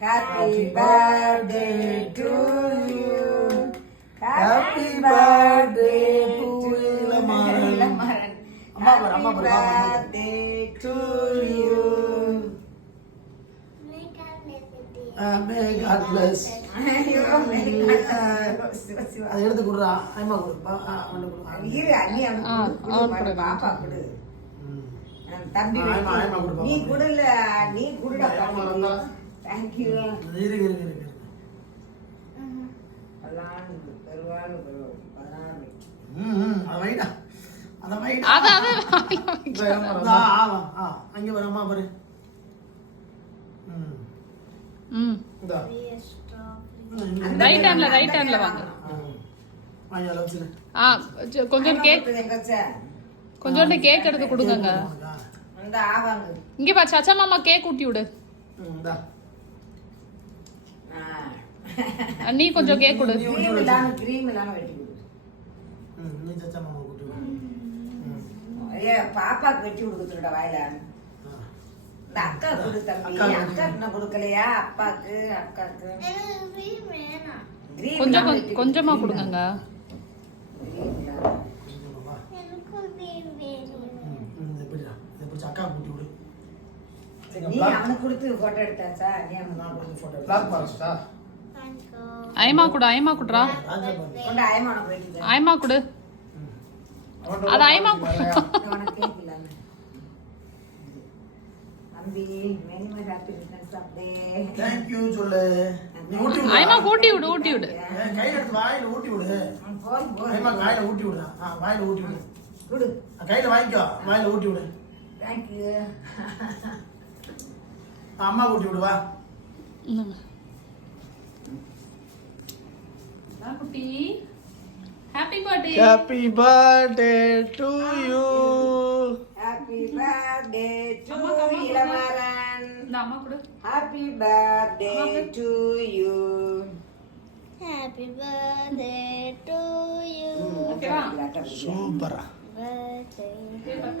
Happy birthday to you. Happy birthday to you. Lamaran. Happy birthday to you. May God bless. அதை எடுத்து கொடுறா ஐமா கொடுப்பா இரு அண்ணி அவனுக்கு பாப்பா கொடு தம்பி நீ குடுல நீ குடுடா தேங்க் யூ இரு இரு இரு அல்லாஹ் பெருவாள் 16 அத வைடா அத வைடா அத அங்க வரமா பாரு இந்தா ரைட் ஹேண்ட்ல வாங்க ஐயா லவ்ஸ் கொஞ்சோண்டு கேக் எடுத்து கொடுங்கங்க அந்த ஆவாங்க இங்க பா சச்சா மாமா கேக் ஊட்டி விடு இந்தா நீ கொஞ்சம் கேக் கொடு கிரீம் இல்லாம வெட்டி கொடு நீ சச்சா மாமா கூட்டி ஐயா பாப்பாக்கு வெட்டி கொடுத்துடா வாயில இந்த அக்கா கொடு தம்பி அக்கா என்ன கொடுக்கலையா அப்பாக்கு அக்காக்கு கொஞ்சமா கொடுங்கங்க அக்கா கூட்டி விடு நீ அவனுக்கு கொடுத்து போட்டோ எடுத்தாச்சா நீ அவனுக்கு கொடுத்து போட்டோ பிளாக் மார்க்ஸ்டா ஐமா குடுறா கொண்டு ஐமானோ போயிட்டு ஐமா குடு அது ஐமா உனக்கு கேக்கல தம்பி many many happy returns of day thank you சொல்லு நீ ஊட்டி விடு ஐமா ஊட்டி விடு கையில எடுத்து வாயில ஊட்டி விடு போய் ஐமா கையில ஊட்டி விடுடா வாயில ஊட்டி விடு குடு கையில வாங்கிக்கோ வாயில ஊட்டி விடு தேங்க் யூ அம்மா ஊட்டி விடு வா குட்டி happy birthday happy birthday to you happy birthday to Ilamaran அம்மா குடு happy birthday to you Happy birthday to you. ஓகேவா சூப்பரா Birthday.